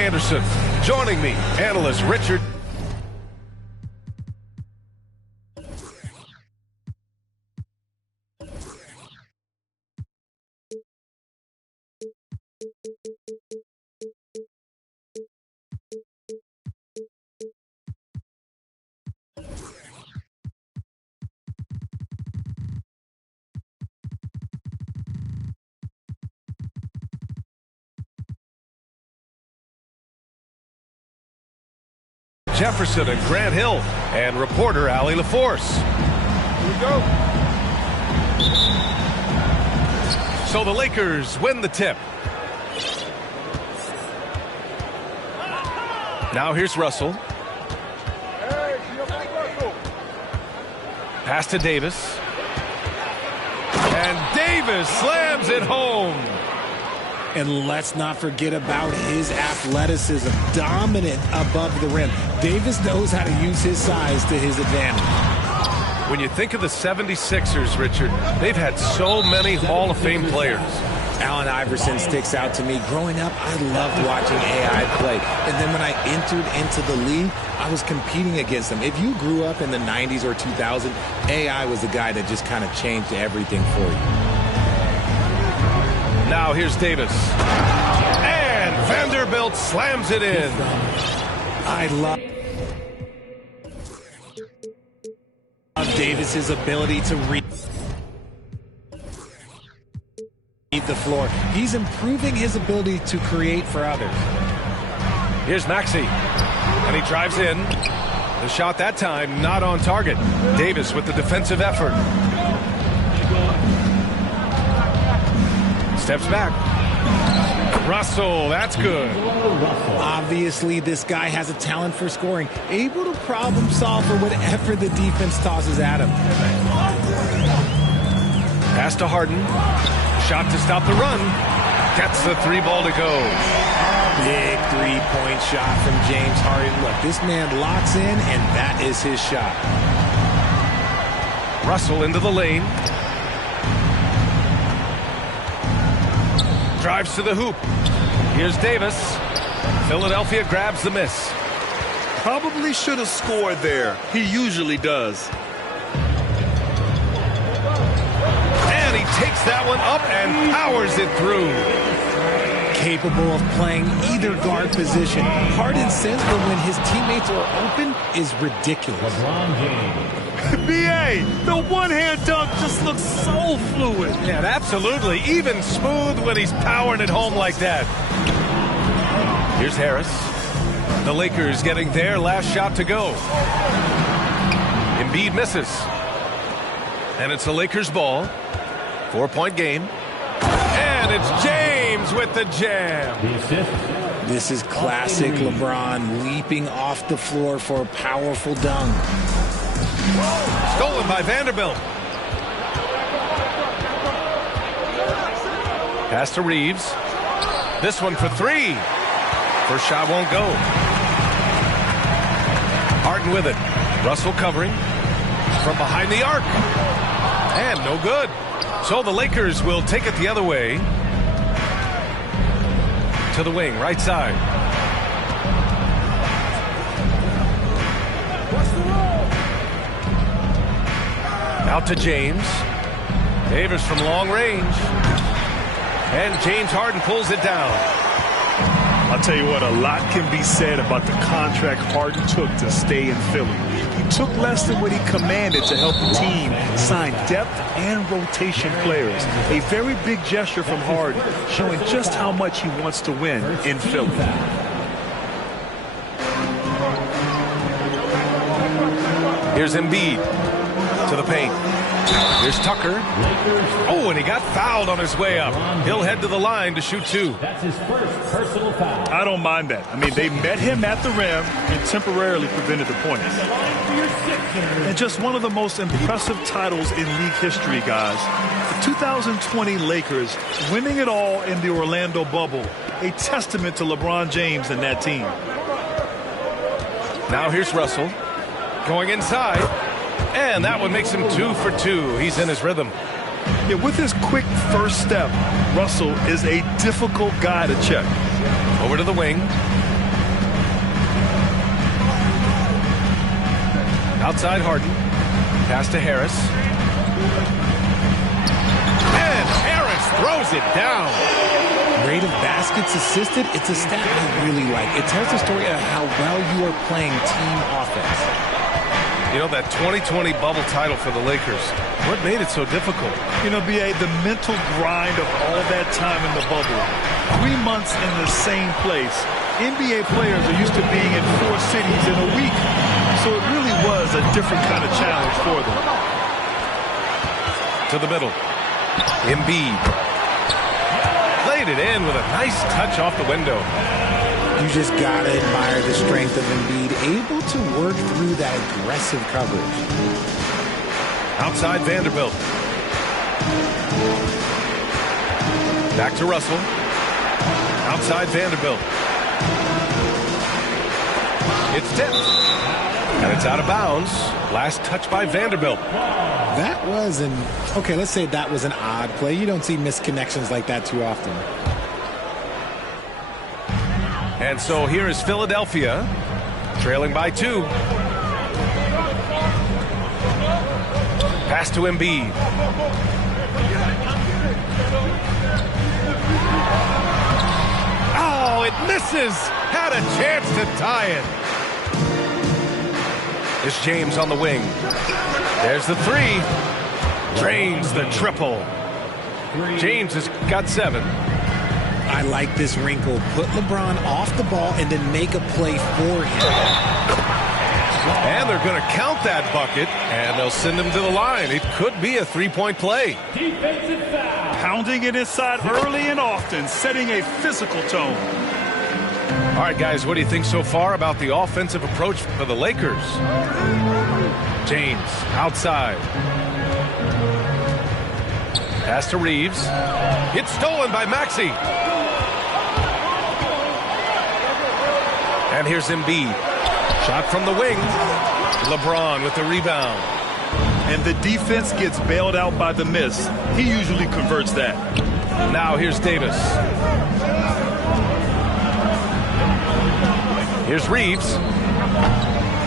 Anderson. Joining me, analyst Richard. Jefferson and Grant Hill, and reporter Allie LaForce. Here we go. So the Lakers win the tip. Now here's Russell. Pass to Davis. And Davis slams it home. And let's not forget about his athleticism. Dominant above the rim. Davis knows how to use his size to his advantage. When you think of the 76ers, Richard, they've had so many Hall of Fame players. Allen Iverson sticks out to me. Growing up, I loved watching AI play. And then when I entered into the league, I was competing against him. If you grew up in the 90s or 2000, AI was the guy that just kind of changed everything for you. Now here's Davis. And Vanderbilt slams it in. I love Davis's ability to read the floor. He's improving his ability to create for others. Here's Maxey. And he drives in. The shot that time not on target. Davis with the defensive effort. Steps back. Russell, that's good. Obviously, this guy has a talent for scoring. Able to problem solve for whatever the defense tosses at him. Pass to Harden. Shot to stop the run. Gets the three ball to go. Big three-point shot from James Harden. Look, this man locks in, and that is his shot. Russell into the lane. Drives to the hoop. Here's Davis. Philadelphia grabs the miss. Probably should have scored there. He usually does. And he takes that one up and powers it through. Capable of playing either guard position. Harden's sense that when his teammates are open is ridiculous. LeBron James. B.A., the one-hand dunk just looks so fluid. Yeah, absolutely. Even smooth when he's powering it home like that. Here's Harris. The Lakers getting their last shot to go. Embiid misses. And it's the Lakers' ball. 4-point game. And it's James with the jam. This is classic LeBron leaping off the floor for a powerful dunk. Stolen by Vanderbilt. Pass to Reeves. This one for three. First shot won't go. Harden with it. Russell covering. From behind the arc. And no good. So the Lakers will take it the other way. To the wing, right side. Out to James. Davis from long range. And James Harden pulls it down. I'll tell you what, a lot can be said about the contract Harden took to stay in Philly. He took less than what he commanded to help the team sign depth and rotation players. A very big gesture from Harden, showing just how much he wants to win in Philly. Here's Embiid. To the paint. Here's Tucker. Oh, and he got fouled on his way up. He'll head to the line to shoot two. That's his first personal foul. I don't mind that. I mean, they met him at the rim and temporarily prevented the points. And just one of the most impressive titles in league history, guys. The 2020 Lakers winning it all in the Orlando bubble. A testament to LeBron James and that team. Now here's Russell. Going inside. And that one makes him 2 for 2. He's in his rhythm. Yeah, with his quick first step, Russell is a difficult guy to check. Over to the wing. Outside Harden. Pass to Harris. And Harris throws it down. Rate of baskets assisted, it's a stat I really like. It tells the story of how well you are playing team offense. You know, that 2020 bubble title for the Lakers, what made it so difficult? You know, B.A., the mental grind of all that time in the bubble. 3 months in the same place. NBA players are used to being in 4 cities in a week. So it really was a different kind of challenge for them. To the middle. Embiid. Played it in with a nice touch off the window. You just gotta admire the strength of Embiid, able to work through that aggressive coverage. Outside Vanderbilt. Back to Russell. Outside Vanderbilt. It's tipped. And it's out of bounds. Last touch by Vanderbilt. That was okay, let's say that was an odd play. You don't see misconnections like that too often. And so here is Philadelphia, trailing by 2. Pass to Embiid. Oh, it misses. Had a chance to tie it. It's James on the wing. There's the 3. Drains the triple. James has got 7. I like this wrinkle. Put LeBron off the ball and then make a play for him. And they're going to count that bucket, and they'll send him to the line. It could be a 3-point play. Pounding it inside early and often, setting a physical tone. All right, guys, what do you think so far about the offensive approach for the Lakers? James, outside. Pass to Reeves. It's stolen by Maxey. And here's Embiid. Shot from the wing. LeBron with the rebound. And the defense gets bailed out by the miss. He usually converts that. Now here's Davis. Here's Reeves.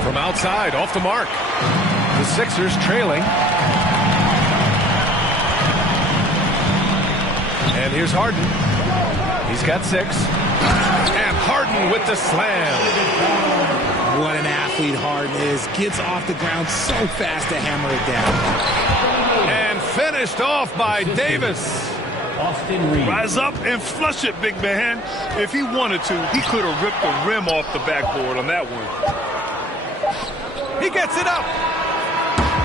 From outside, off the mark. The Sixers trailing. And here's Harden. He's got 6. And Harden with the slam. What an athlete Harden is. Gets off the ground so fast to hammer it down. And finished off by Davis. Austin Reeves. Rise up and flush it, big man. If he wanted to, he could have ripped the rim off the backboard on that one. He gets it up.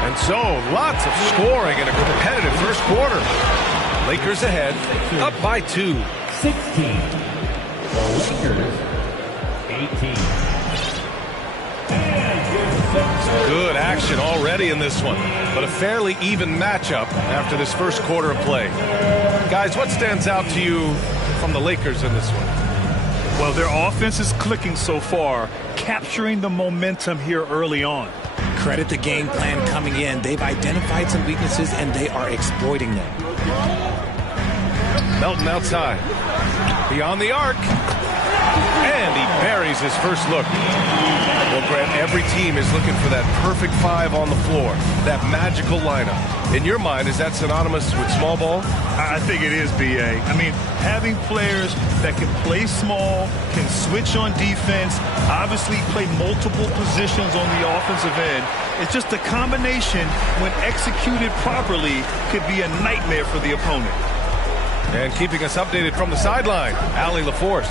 And so, lots of scoring in a competitive first quarter. Lakers ahead, up by 2. 16. The Lakers, 18. Good action already in this one, but a fairly even matchup after this first quarter of play. Guys, what stands out to you from the Lakers in this one? Well, their offense is clicking so far, capturing the momentum here early on. Credit the game plan coming in. They've identified some weaknesses, and they are exploiting them. Melton outside. Beyond the arc. And he buries his first look. Well, Grant, every team is looking for that perfect 5 on the floor, that magical lineup. In your mind, is that synonymous with small ball? I think it is, B.A. I mean, having players that can play small, can switch on defense, obviously play multiple positions on the offensive end. It's just a combination, when executed properly, could be a nightmare for the opponent. And keeping us updated from the sideline, Allie LaForce.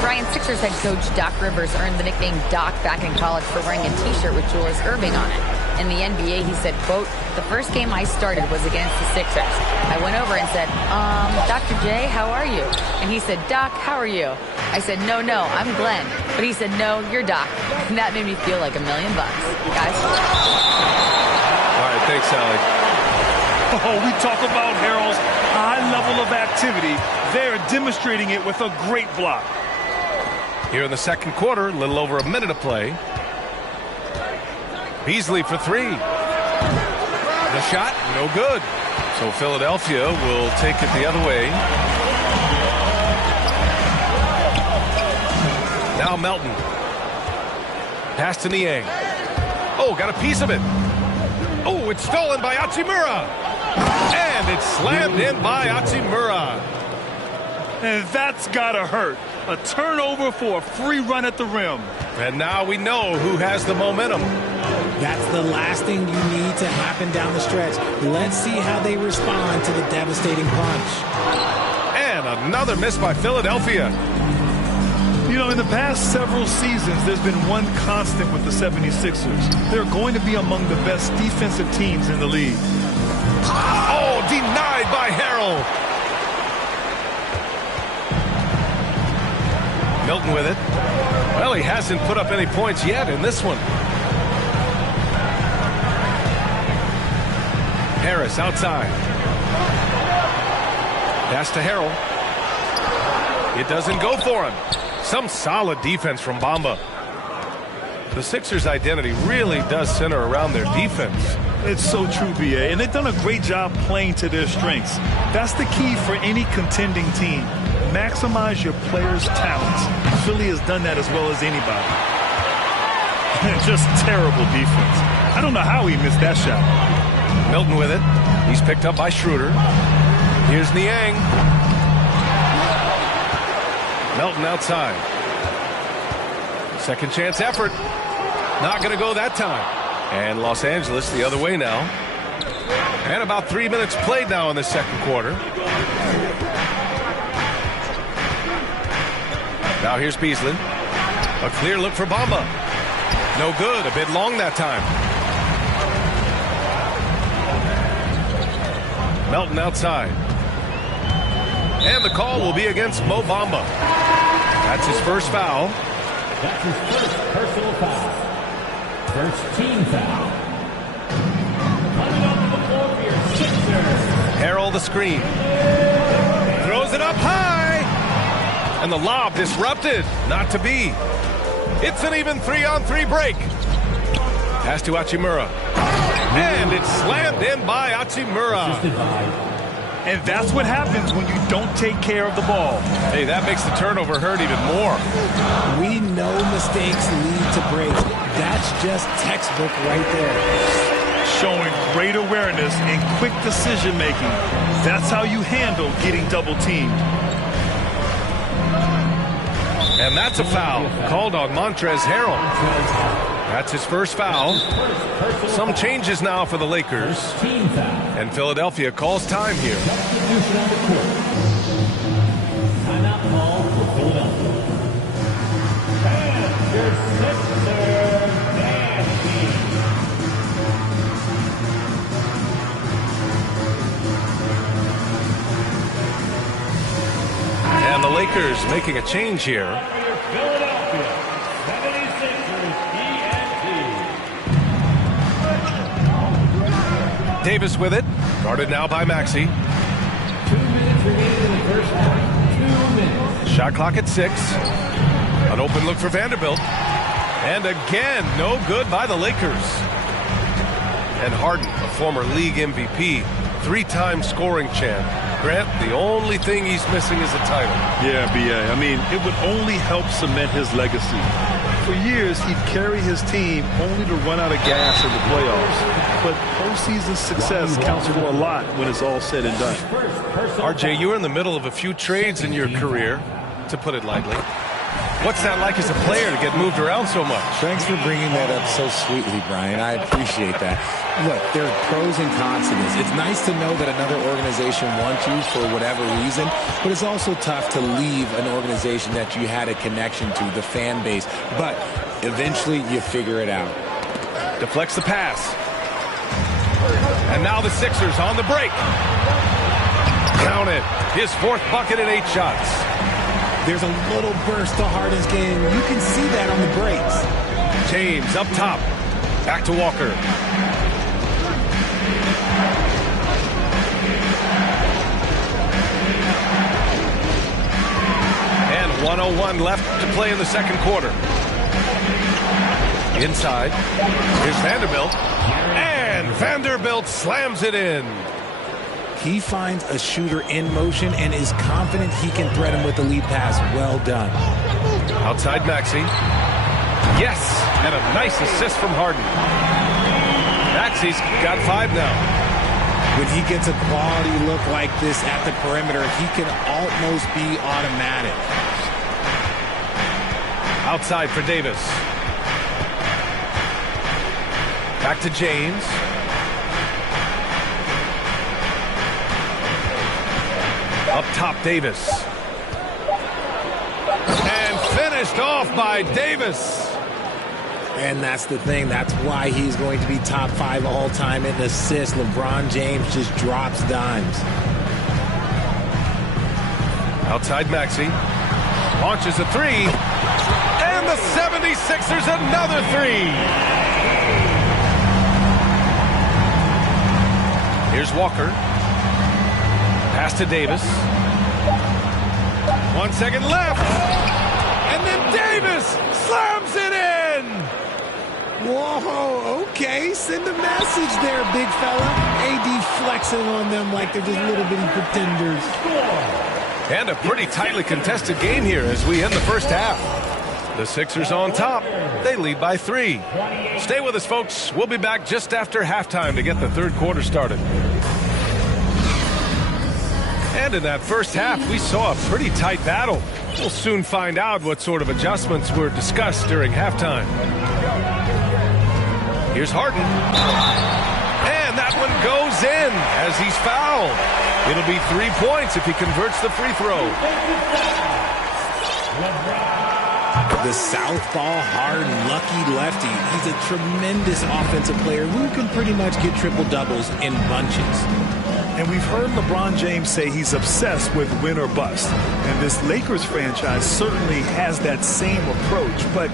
Brian, Sixers head coach Doc Rivers earned the nickname Doc back in college for wearing a T-shirt with Julius Erving on it. In the NBA, he said, quote, "The first game I started was against the Sixers. I went over and said, Dr. J, how are you?" And he said, "Doc, how are you?" I said, no, I'm Glenn. But he said, "No, you're Doc." And that made me feel like $1 million, guys. All right, thanks, Allie. Oh, we talk about Harold's high level of activity. They're demonstrating it with a great block. Here in the second quarter, a little over a minute of play. Beasley for 3. The shot, no good. So Philadelphia will take it the other way. Now Melton. Pass to Niang. Oh, got a piece of it. Oh, it's stolen by Hachimura. And it's slammed in by Hachimura. And that's gotta hurt. A turnover for a free run at the rim. And now we know who has the momentum. That's the last thing you need to happen down the stretch. Let's see how they respond to the devastating punch. And another miss by Philadelphia. You know, in the past several seasons, there's been one constant with the 76ers. They're going to be among the best defensive teams in the league. Oh, denied by Harrell. Milton with it. Well, he hasn't put up any points yet in this one. Harris outside. Pass to Harrell. It doesn't go for him. Some solid defense from Bamba. The Sixers' identity really does center around their defense. It's so true, B.A., and they've done a great job playing to their strengths. That's the key for any contending team. Maximize your players' talents. Philly has done that as well as anybody. Just terrible defense. I don't know how he missed that shot. Milton with it. He's picked up by Schroeder. Here's Niang. Melton outside. Second chance effort. Not going to go that time. And Los Angeles the other way now. And about 3 minutes played now in the second quarter. Now here's Beasley. A clear look for Bamba. No good. A bit long that time. Melton outside. And the call will be against Mo Bamba. That's his first foul. That's his first personal foul. First team foul. Coming up to the floor for your Sixers. Harrell the screen. Throws it up high. And the lob disrupted. Not to be. It's an even 3-on-3 break. Pass to Hachimura. And it's slammed in by Hachimura. And that's what happens when you don't take care of the ball. Hey, that makes the turnover hurt even more. We know mistakes lead to breaks. That's just textbook right there. Showing great awareness and quick decision-making. That's how you handle getting double-teamed. And that's a foul called on Montrezl Harrell. That's his first foul. Some changes now for the Lakers. And Philadelphia calls time here. Timeout call for Philadelphia. And your Sixers nasty. And the Lakers making a change here. Philadelphia 76ers ENT. Davis with it. Guarded now by Maxey. 2 minutes remaining in the first half. 2 minutes. Shot clock at 6. An open look for Vanderbilt. And again, no good by the Lakers. And Harden, a former league MVP, 3-time scoring champ. Grant, the only thing he's missing is a title. Yeah, B.A. I mean, it would only help cement his legacy. For years, he'd carry his team only to run out of gas in the playoffs. But postseason success counts for a lot when it's all said and done. RJ, you were in the middle of a few trades in your career, to put it lightly. What's that like as a player to get moved around so much? Thanks for bringing that up so sweetly, Brian. I appreciate that. Look, there are pros and cons to this. It's nice to know that another organization wants you for whatever reason, but it's also tough to leave an organization that you had a connection to, the fan base. But eventually you figure it out. Deflects the pass. And now the Sixers on the break. Count it. His fourth bucket in 8 shots. There's a little burst to Harden's game. You can see that on the breaks. James up top. Back to Walker. And 1:01 left to play in the second quarter. Inside. Here's Vanderbilt. And Vanderbilt slams it in. He finds a shooter in motion and is confident he can thread him with the lead pass. Well done. Outside Maxey. Yes, and a nice assist from Harden. Maxey's got 5 now. When he gets a quality look like this at the perimeter, he can almost be automatic. Outside for Davis. Back to James. Up top, Davis. And finished off by Davis. And that's the thing. That's why he's going to be top 5 all-time in assists. LeBron James just drops dimes. Outside Maxey. Launches a 3. And the 76ers another 3. Here's Walker. Pass to Davis. 1 second left. And then Davis slams it in. Whoa, okay. Send a message there, big fella. AD flexing on them like they're just little bitty pretenders. And a pretty tightly contested game here as we end the first half. The Sixers on top. They lead by 3. Stay with us, folks. We'll be back just after halftime to get the third quarter started. And in that first half, we saw a pretty tight battle. We'll soon find out what sort of adjustments were discussed during halftime. Here's Harden. And that one goes in as he's fouled. It'll be 3 points if he converts the free throw. The southpaw, hard, lucky lefty. He's a tremendous offensive player who can pretty much get triple-doubles in bunches. And we've heard LeBron James say he's obsessed with win or bust. And this Lakers franchise certainly has that same approach. But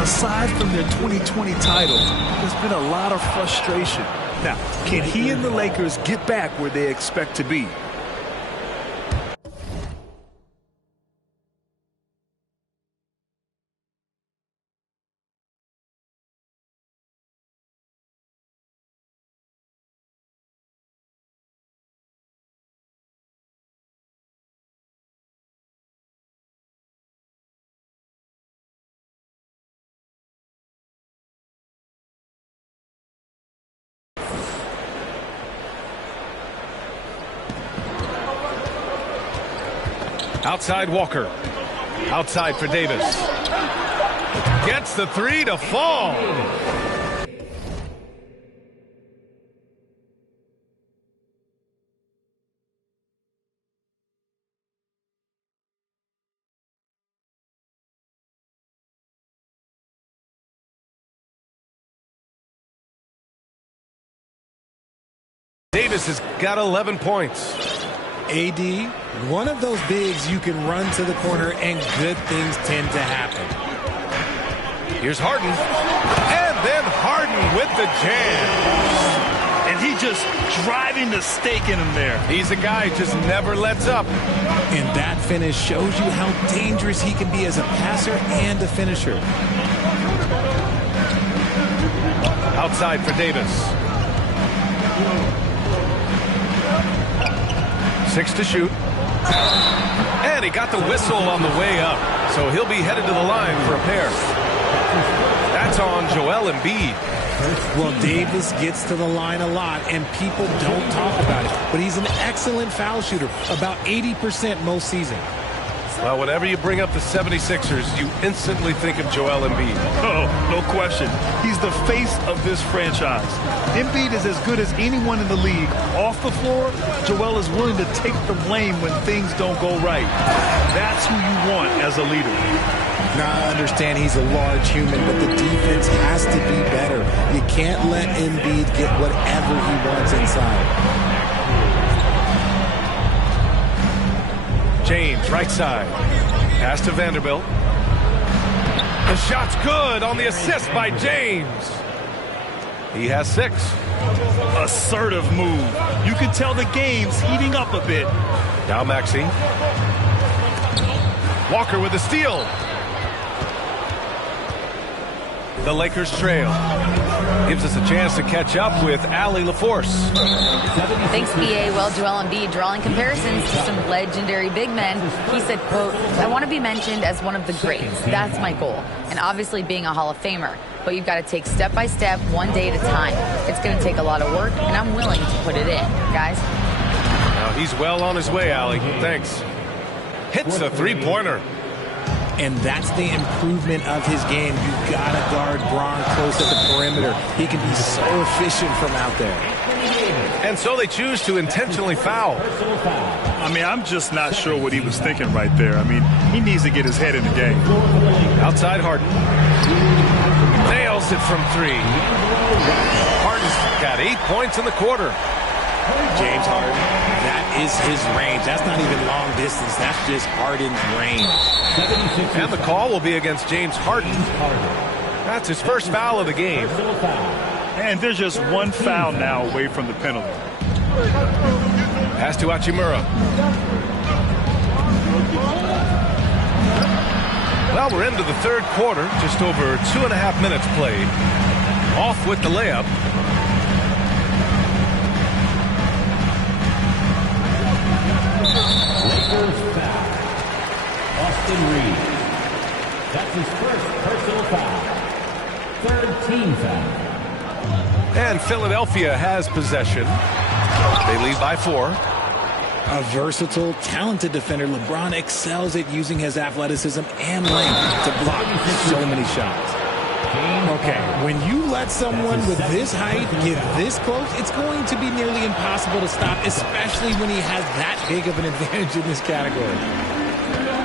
aside from their 2020 title, there's been a lot of frustration. Now, can he and the Lakers get back where they expect to be? Outside Walker. Outside for Davis. Gets the 3 to fall. Davis has got 11 points. AD, one of those bigs you can run to the corner and good things tend to happen. Here's Harden. And then Harden with the jam. And he just driving the stake in him there. He's a guy who just never lets up. And that finish shows you how dangerous he can be as a passer and a finisher. Outside for Davis. 6 to shoot. And he got the whistle on the way up. So he'll be headed to the line for a pair. That's on Joel Embiid. Well, Davis gets to the line a lot, and people don't talk about it. But he's an excellent foul shooter, about 80% most seasons. Well, whenever you bring up the 76ers, you instantly think of Joel Embiid. Oh, no question. He's the face of this franchise. Embiid is as good as anyone in the league. Off the floor, Joel is willing to take the blame when things don't go right. That's who you want as a leader. Now, I understand he's a large human, but the defense has to be better. You can't let Embiid get whatever he wants inside. James, right side. Pass to Vanderbilt. The shot's good on the assist by James. He has 6. Assertive move. You can tell the game's heating up a bit. Now Maxey. Walker with the steal. The Lakers trail. Gives us a chance to catch up with Allie LaForce. Thanks, BA. Well, Joel Embiid drawing comparisons to some legendary big men. He said, quote, "I want to be mentioned as one of the greats. That's my goal. And obviously being a Hall of Famer. But you've got to take step by step, one day at a time. It's going to take a lot of work, and I'm willing to put it in, guys." Now he's well on his way, Allie. Thanks. Hits a three-pointer. And that's the improvement of his game. You gotta guard Braun close at the perimeter. He can be so efficient from out there. And so they choose to intentionally foul. I mean, I'm just not sure what he was thinking right there. I mean, he needs to get his head in the game. Outside Harden. Nails it from three. Harden's got 8 points in the quarter. James Harden, that is his range. That's not even long distance. That's just Harden's range. And the call will be against James Harden. That's his first foul of the game. And there's just one foul now away from the penalty. Pass to Hachimura. Well, we're into the third quarter. Just over 2.5 minutes played. Off with the layup. Lakers foul. Austin Reeves. That's his first personal foul. Third team foul. And Philadelphia has possession. They lead by 4. A versatile, talented defender, LeBron excels at using his athleticism and length to block so many shots. Okay, when you let someone with this height get this close, it's going to be nearly impossible to stop, especially when he has that big of an advantage in this category.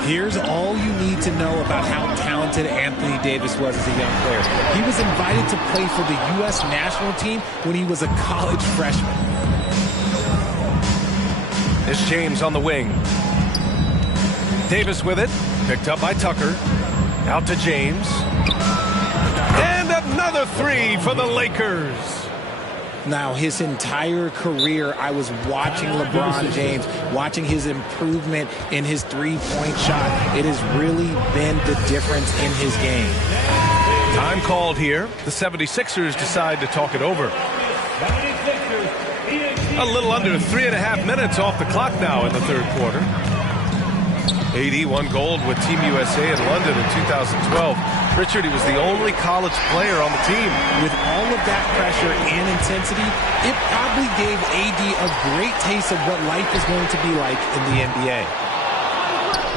Here's all you need to know about how talented Anthony Davis was as a young player. He was invited to play for the U.S. national team when he was a college freshman. It's James on the wing. Davis with it. Picked up by Tucker. Out to James. And another three for the Lakers. Now, his entire career, I was watching LeBron James, watching his improvement in his three-point shot. It has really been the difference in his game. Time called here. The 76ers decide to talk it over. A little under 3.5 minutes off the clock now in the third quarter. AD won gold with Team USA in London in 2012. Richard, he was the only college player on the team. With all of that pressure and intensity, it probably gave AD a great taste of what life is going to be like in the NBA.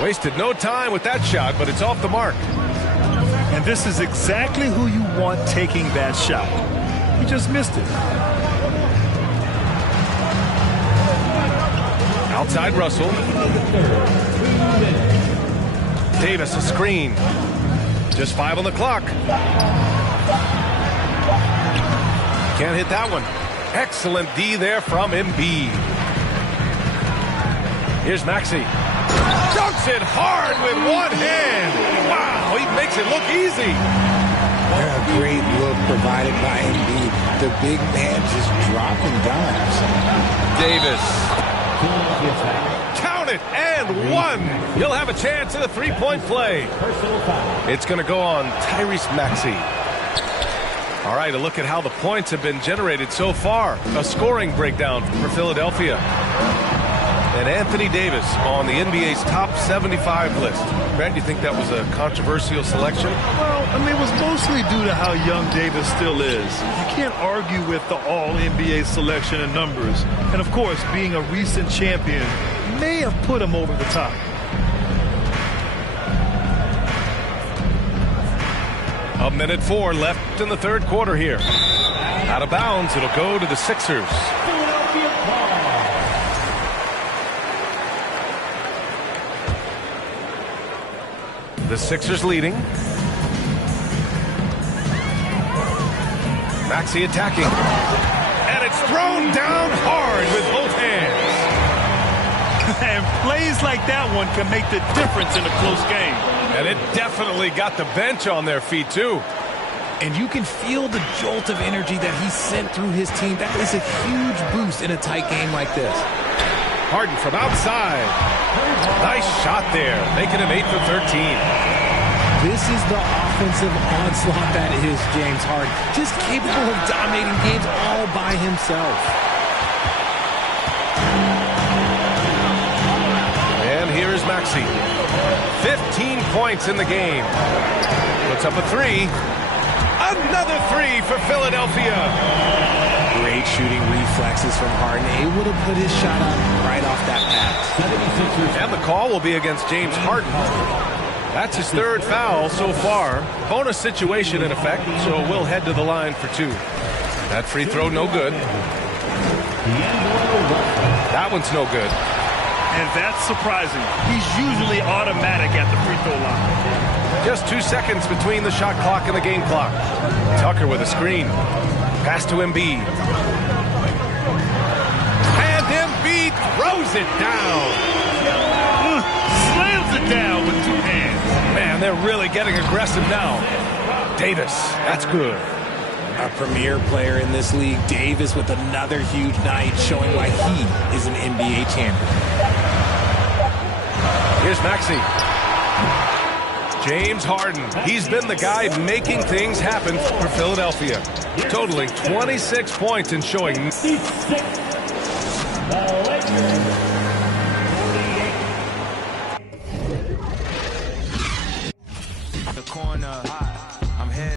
Wasted no time with that shot, but it's off the mark. And this is exactly who you want taking that shot. He just missed it. Outside Russell. Davis a screen. Just 5 on the clock. Can't hit that one. Excellent D there from Embiid. Here's Maxey. Dunks it hard with one hand. Wow, he makes it look easy. A great look provided by Embiid. The big man just dropping dimes. Davis. Count it, and one. He'll have a chance in a three-point play. It's going to go on Tyrese Maxey. All right, a look at how the points have been generated so far. A scoring breakdown for Philadelphia. And Anthony Davis on the NBA's top 75 list. Grant, you think that was a controversial selection? Well, I mean, it was mostly due to how young Davis still is. You can't argue with the all-NBA selection and numbers. And, of course, being a recent champion may have put him over the top. A minute 4 left in the third quarter here. Out of bounds, it'll go to the Sixers. The Sixers leading. Maxey attacking. And it's thrown down hard with both hands. And plays like that one can make the difference in a close game. And it definitely got the bench on their feet, too. And you can feel the jolt of energy that he sent through his team. That is a huge boost in a tight game like this. Harden from outside. Nice shot there, making him 8 for 13. This is the offensive onslaught that is James Harden. Just capable of dominating games all by himself. And here is Maxey. 15 points in the game. Puts up a three. Another three for Philadelphia. Great shooting reflexes from Harden. Able to put his shot up right off that pass. And the call will be against James Harden. That's his third foul so far. Bonus situation in effect, so we'll head to the line for two. That free throw no good. That one's no good. And that's surprising. He's usually automatic at the free throw line. Just 2 seconds between the shot clock and the game clock. Tucker with a screen. Pass to Embiid. And Embiid throws it down. Slams it down with two hands. Man, they're really getting aggressive now. Davis, that's good. A premier player in this league, Davis, with another huge night, showing why he is an NBA champion. Here's Maxey. James Harden. He's been the guy making things happen for Philadelphia. Totaling 26 points and showing.